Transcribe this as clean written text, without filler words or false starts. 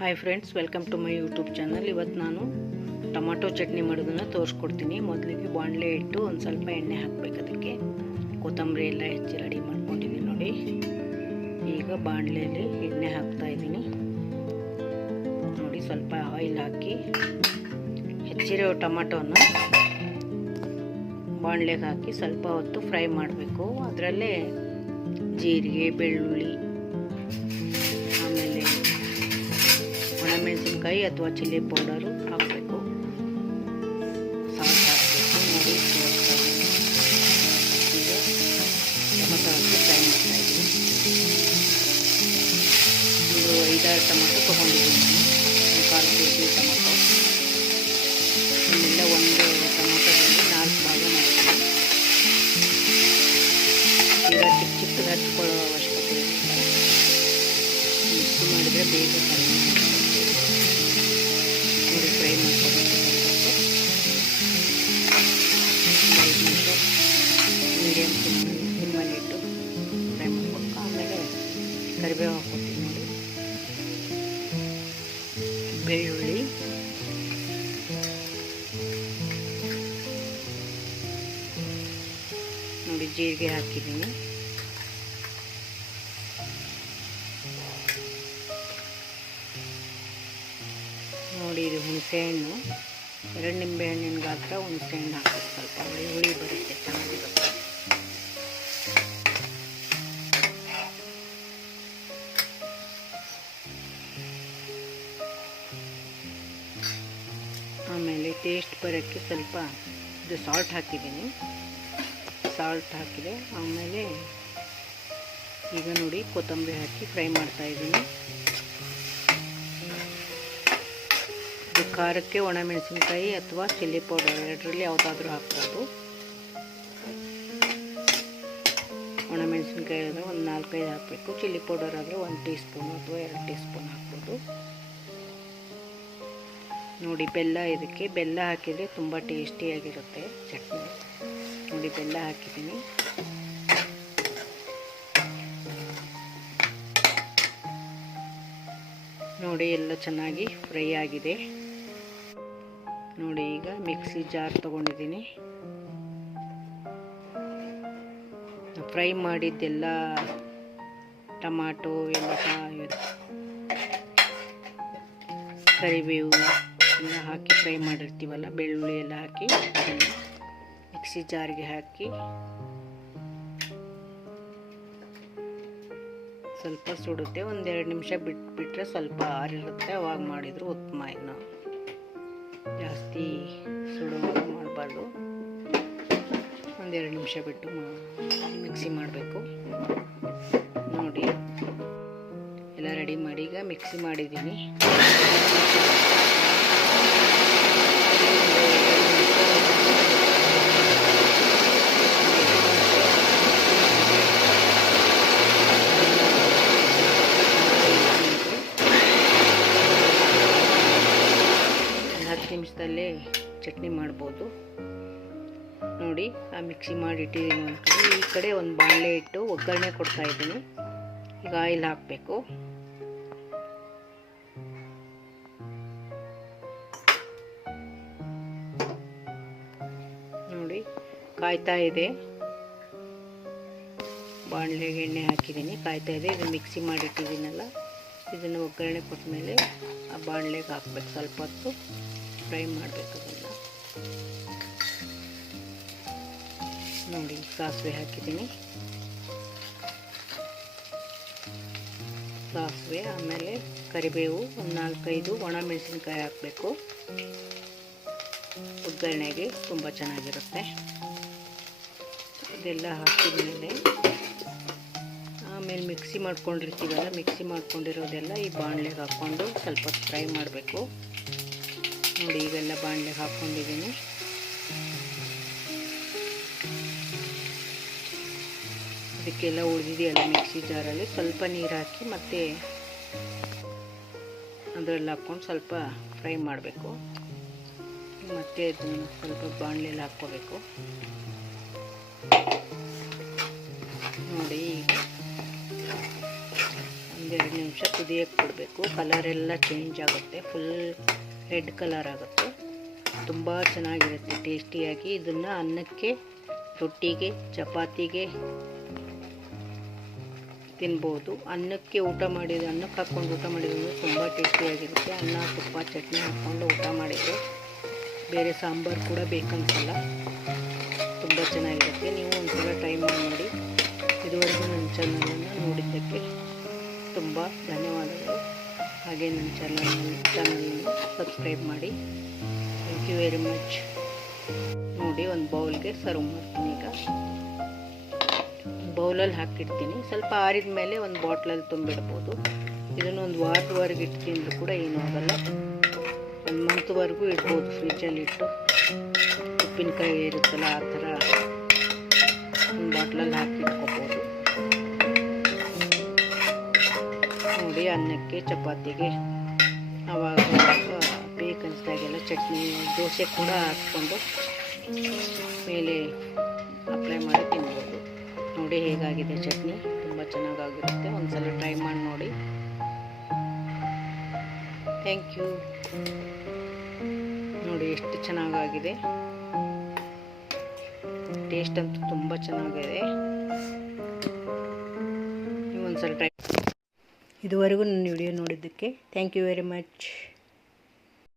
Hi friends, welcome to my YouTube channel. ಇವತ್ತು ನಾನು tomato chutney ಮಾಡೋದನ್ನು ತೋರಿಸ್ಕೊಡ್ತೀನಿ. ಮೊದಲಿಗೆ ಬಾಣಲೆ ಇಟ್ಟು ಒಂದು ಸ್ವಲ್ಪ ಎಣ್ಣೆ ಹಾಕಬೇಕು. ಅದಕ್ಕೆ ಕೊತ್ತಂಬರಿ ಎಲ್ಲ ಹೆಚ್ಚಿ ರೆಡಿ ಮಾಡ್ಕೊಂಡಿದ್ದೀನಿ ನೋಡಿ. ಈಗ ಬಾಣಲೆಯಲ್ಲಿ ಎಣ್ಣೆ ಹಾಕ್ತಾಯಿದ್ದೀನಿ ನೋಡಿ. ಸ್ವಲ್ಪ ಆಯಿಲ್ ಹಾಕಿ ಹೆಚ್ಚಿರೋ ಟೊಮಾಟೋನ ಬಾಣಲೆಗೆ ಹಾಕಿ ಸ್ವಲ್ಪ ಹೊತ್ತು ಫ್ರೈ ಮಾಡಬೇಕು. ಅದರಲ್ಲೇ ಜೀರಿಗೆ, ಬೆಳ್ಳುಳ್ಳಿ, ಆಮೇಲೆ ಒಣಮೆಣಸಿನ್ಕಾಯಿ ಅಥವಾ ಚಿಲ್ಲಿ ಪೌಡರು ಹಾಕಬೇಕು. ಸಾಲ್ಟ್ ಹಾಕಬೇಕು ನೋಡಿ. ಈಗ ಟೊಮೆಟೊ ಹಾಕಿ ಫ್ರೈ ಮಾಡ್ತಾ ಇದ್ದೀನಿ. ಒಂದು 5-6 ಟೊಮೆಟೊ ತೊಗೊಂಡಿದ್ದೀನಿ ನಾನು, 1/4 kg ಟೊಮೆಟೊ. ಇನ್ನೆಲ್ಲ ಒಂದು ಟೊಮೆಟೊದಲ್ಲಿ 4 ಭಾಗ ಮಾಡಿದ್ದೀನಿ. ಈಗ ಚಿಕ್ಕ ಚಿಕ್ಕದು ಹಚ್ಕೊಳ್ಳೋ ಅವಶ್ಯಕತೆ ಇಲ್ಲ, ಮಿಕ್ಸಿ ಮಾಡಿದರೆ ಬೇಗ ಕಡಿಮೆ ನೋಡಿ. ಫ್ರೈ ಮಾಡ್ಕೊಬೇಕು. 5 ನಿಮಿಷ ಮೀಡಿಯಮ್ ಸಿಮ್ಮಲ್ಲಿಟ್ಟು ಫ್ರೈ ಮಾಡ್ಕೊಬೇಕು. ಆಮೇಲೆ ಕರಿಬೇವು ಹಾಕ್ಕೊತೀವಿ ನೋಡಿ. ಬೆಳ್ಳುಳ್ಳಿ, ನೋಡಿ, ಜೀರಿಗೆ ಹಾಕಿದ್ದೀನಿ. ನೋಡಿ, ಇದು ಹುಣಸೆಹಣ್ಣು, 2 ನಿಂಬೆಹಣ್ಣಿನ ಗಾತ್ರ ಹುಣಸೆಹಣ್ಣು ಹಾಕಬೇಕು. ಸ್ವಲ್ಪ ಹುಳಿ ಬರುತ್ತೆ, ಚೆನ್ನಾಗಿರುತ್ತೆ. ಆಮೇಲೆ ಟೇಸ್ಟ್ ಬರೋಕ್ಕೆ ಸ್ವಲ್ಪ ಇದು ಸಾಲ್ಟ್ ಹಾಕಿದ್ದೀನಿ. ಸಾಲ್ಟ್ ಹಾಕಿದೆ. ಆಮೇಲೆ ಈಗ ನೋಡಿ ಕೊತ್ತಂಬರಿ ಹಾಕಿ ಫ್ರೈ ಮಾಡ್ತಾ ಇದ್ದೀನಿ. ಖಾರಕ್ಕೆ ಒಣಮೆಣಸಿನ್ಕಾಯಿ ಅಥವಾ ಚಿಲ್ಲಿ ಪೌಡರ್ ಎರಡರಲ್ಲಿ ಯಾವುದಾದ್ರೂ ಹಾಕ್ಬೋದು. ಒಣಮೆಣಸಿನ್ಕಾಯಿ ಆದರೆ ಒಂದು 4-5 ಹಾಕಬೇಕು. ಚಿಲ್ಲಿ ಪೌಡರ್ ಆದರೆ 1 ಟೀ ಸ್ಪೂನು ಅಥವಾ 2 ಟೀ ಸ್ಪೂನ್ ಹಾಕ್ಬೋದು ನೋಡಿ. ಬೆಲ್ಲ, ಇದಕ್ಕೆ ಬೆಲ್ಲ ಹಾಕಿದರೆ ತುಂಬ ಟೇಸ್ಟಿಯಾಗಿರುತ್ತೆ ಚಟ್ನಿ ನೋಡಿ. ಬೆಲ್ಲ ಹಾಕಿದ್ದೀನಿ. ನೋಡಿ, ಎಲ್ಲ ಚೆನ್ನಾಗಿ ಫ್ರೈ ಆಗಿದೆ ನೋಡಿ. ಈಗ ಮಿಕ್ಸಿ ಜಾರ್ ತೊಗೊಂಡಿದ್ದೀನಿ. ಫ್ರೈ ಮಾಡಿದ್ದೆಲ್ಲ ಟೊಮಾಟೊ ಎಲ್ಲ ಕರಿಬೇವು ಎಲ್ಲ ಹಾಕಿ ಫ್ರೈ ಮಾಡಿರ್ತೀವಲ್ಲ, ಬೆಳ್ಳುಳ್ಳಿ ಎಲ್ಲ ಹಾಕಿ ಮಿಕ್ಸಿ ಜಾರ್ಗೆ ಹಾಕಿ ಸ್ವಲ್ಪ ಸುಡುತ್ತೆ. 1-2 ನಿಮಿಷ ಬಿಟ್ಟರೆ ಸ್ವಲ್ಪ ಆರಿರುತ್ತೆ. ಅವಾಗ ಮಾಡಿದ್ರು ಉತ್ತಮ. ಇನ್ನು ಜಾಸ್ತಿ ಸುಡುವಾಗ ಮಾಡಬಾರ್ದು. 1-2 ನಿಮಿಷ ಬಿಟ್ಟು ಮಿಕ್ಸಿ ಮಾಡಬೇಕು ನೋಡಿ. ಎಲ್ಲ ರೆಡಿ ಮಾಡಿ ಈಗ ಮಿಕ್ಸಿ ಮಾಡಿದ್ದೀನಿ. ನಿಮಿಷದಲ್ಲೇ ಚಟ್ನಿ ಮಾಡ್ಬೋದು ನೋಡಿ. ಆ ಮಿಕ್ಸಿ ಮಾಡಿಟ್ಟಿದ್ದೀನಿ ಒಂದು ಕಡೆ. ಈ ಕಡೆ ಒಂದು ಬಾಣಲೆ ಇಟ್ಟು ಒಗ್ಗರಣೆ ಕೊಡ್ತಾ ಇದ್ದೀನಿ. ಈಗ ಆಯಿಲ್ ಹಾಕಬೇಕು. ನೋಡಿ, ಕಾಯ್ತಾ ಇದೆ. ಬಾಣಲೆಗೆ ಎಣ್ಣೆ ಹಾಕಿದ್ದೀನಿ, ಕಾಯ್ತಾ ಇದೆ. ಇದು ಮಿಕ್ಸಿ ಮಾಡಿಟ್ಟಿದ್ದೀನಲ್ಲ, ಇದನ್ನು ಒಗ್ಗರಣೆ ಕೊಟ್ಟ ಮೇಲೆ ಆ ಬಾಣಲೆಗೆ ಹಾಕ್ಬೇಕು. ಸ್ವಲ್ಪ ಹೊತ್ತು ಫ್ರೈ ಮಾಡಬೇಕು ಅದನ್ನು ನೋಡಿ. ಸಾಸಿವೆ ಹಾಕಿದ್ದೀನಿ. ಸಾಸಿವೆ, ಆಮೇಲೆ ಕರಿಬೇವು, ಒಂದು 4-5 ಒಣಮೆಣಸಿನ್ಕಾಯಿ ಹಾಕಬೇಕು. ಒಗ್ಗರಣೆಗೆ ತುಂಬ ಚೆನ್ನಾಗಿರುತ್ತೆ. ಇದೆಲ್ಲ ಹಾಕಿದ ಮೇಲೆ ಆಮೇಲೆ ಮಿಕ್ಸಿ ಮಾಡ್ಕೊಂಡಿರ್ತೀವಲ್ಲ, ಮಿಕ್ಸಿ ಮಾಡ್ಕೊಂಡಿರೋದೆಲ್ಲ ಈ ಬಾಣಲೆಗೆ ಹಾಕ್ಕೊಂಡು ಸ್ವಲ್ಪ ಫ್ರೈ ಮಾಡಬೇಕು ನೋಡಿ. ಇವೆಲ್ಲ ಬಾಣಲೆಗೆ ಹಾಕ್ಕೊಂಡಿದ್ದೀನಿ. ಅದಕ್ಕೆಲ್ಲ ಉಳಿದಿದೆಯಲ್ಲ ಮಿಕ್ಸಿ ಜಾರಲ್ಲಿ, ಸ್ವಲ್ಪ ನೀರು ಹಾಕಿ ಮತ್ತೆ ಅದರಲ್ಲಿ ಹಾಕ್ಕೊಂಡು ಸ್ವಲ್ಪ ಫ್ರೈ ಮಾಡಬೇಕು. ಮತ್ತೆ ಅದನ್ನು ಸ್ವಲ್ಪ ಬಾಣಲೆಯಲ್ಲಿ ಹಾಕ್ಕೋಬೇಕು ನೋಡಿ. ಈಗ 2 ನಿಮಿಷ ಕುದಿಯೋಕ್ಕೆ ಬಿಡಬೇಕು. ಕಲರೆಲ್ಲ ಚೇಂಜ್ ಆಗುತ್ತೆ, ಫುಲ್ ರೆಡ್ ಕಲರ್ ಆಗುತ್ತೆ. ತುಂಬ ಚೆನ್ನಾಗಿರುತ್ತೆ ಟೇಸ್ಟಿಯಾಗಿ. ಇದನ್ನು ಅನ್ನಕ್ಕೆ, ರೊಟ್ಟಿಗೆ, ಚಪಾತಿಗೆ ತಿನ್ಬೋದು. ಅನ್ನಕ್ಕೆ ಹಾಕ್ಕೊಂಡು ಊಟ ಮಾಡಿದ್ರು ತುಂಬ ಟೇಸ್ಟಿಯಾಗಿರುತ್ತೆ. ಅನ್ನ, ತುಪ್ಪ, ಚಟ್ನಿ ಹಾಕ್ಕೊಂಡು ಊಟ ಮಾಡಿದರೆ ಬೇರೆ ಸಾಂಬಾರು ಕೂಡ ಬೇಕನ್ಸಲ್ಲ. ತುಂಬ ಚೆನ್ನಾಗಿರುತ್ತೆ. ನೀವು ಒಂದ್ಸಲ ಟ್ರೈ ಮಾಡಿ. ಇದುವರೆಗೂ ನನ್ನ ಚಾನಲನ್ನು ನೋಡಿದ್ದಕ್ಕೆ ತುಂಬ ಧನ್ಯವಾದಗಳು. ಹಾಗೆ ನನ್ನ ಚಾನಲನ್ನು ಸಬ್ಸ್ಕ್ರೈಬ್ ಮಾಡಿ. Thank you very much. ನೋಡಿ, ಒಂದು ಬೌಲ್ಗೆ ಸರ್ವ್ ಮಾಡ್ತೀನಿ. ಈಗ ಬೌಲಲ್ಲಿ ಹಾಕಿಡ್ತೀನಿ. ಸ್ವಲ್ಪ ಆರಿದ ಮೇಲೆ ಒಂದು ಬಾಟ್ಲಲ್ಲಿ ತುಂಬಿಡ್ಬೋದು. ಇದನ್ನು ಒಂದು ವಾರದವರೆಗೆ ಇಟ್ಟು ತಿಂದರೂ ಕೂಡ ಏನೂ ಆಗಲ್ಲ. 1 ಮಂತ್ವರೆಗೂ ಇಡ್ಬೋದು ಫ್ರಿಜ್ಜಲ್ಲಿ ಇಟ್ಟು. ಉಪ್ಪಿನಕಾಯಿ ಇರುತ್ತಲ್ಲ, ಆ ಥರ ಒಂದು ಬಾಟ್ಲಲ್ಲಿ ಹಾಕಿಟ್ಕೋಬೋದು. ನೋಡಿ, ಅನ್ನಕ್ಕೆ, ಚಪಾತಿಗೆ ಆವಾಗ ಬೇಕನ್ನಿಸ್ದಾಗೆಲ್ಲ ಚಟ್ನಿ, ದೋಸೆ ಕೂಡ ಹಾಕ್ಕೊಂಡು ಮೇಲೆ ಅಪ್ಲೈ ಮಾಡಿ ತಿನ್ಬೋದು. ನೋಡಿ ಹೇಗಾಗಿದೆ ಚಟ್ನಿ, ತುಂಬ ಚೆನ್ನಾಗಾಗಿರುತ್ತೆ. ಒಂದ್ಸಲ ಟ್ರೈ ಮಾಡಿ ನೋಡಿ. Thank you. ನೋಡಿ ಎಷ್ಟು ಚೆನ್ನಾಗಾಗಿದೆ. ಟೇಸ್ಟ್ ಅಂತೂ ತುಂಬ ಚೆನ್ನಾಗಿದೆ. ನೀವು ಒಂದ್ಸಲ ಟ್ರೈ. ಇದುವರೆಗೂ ನನ್ನ ವಿಡಿಯೋ ನೋಡಿದ್ದಕ್ಕೆ ಥ್ಯಾಂಕ್ ಯು ವೆರಿ ಮಚ್.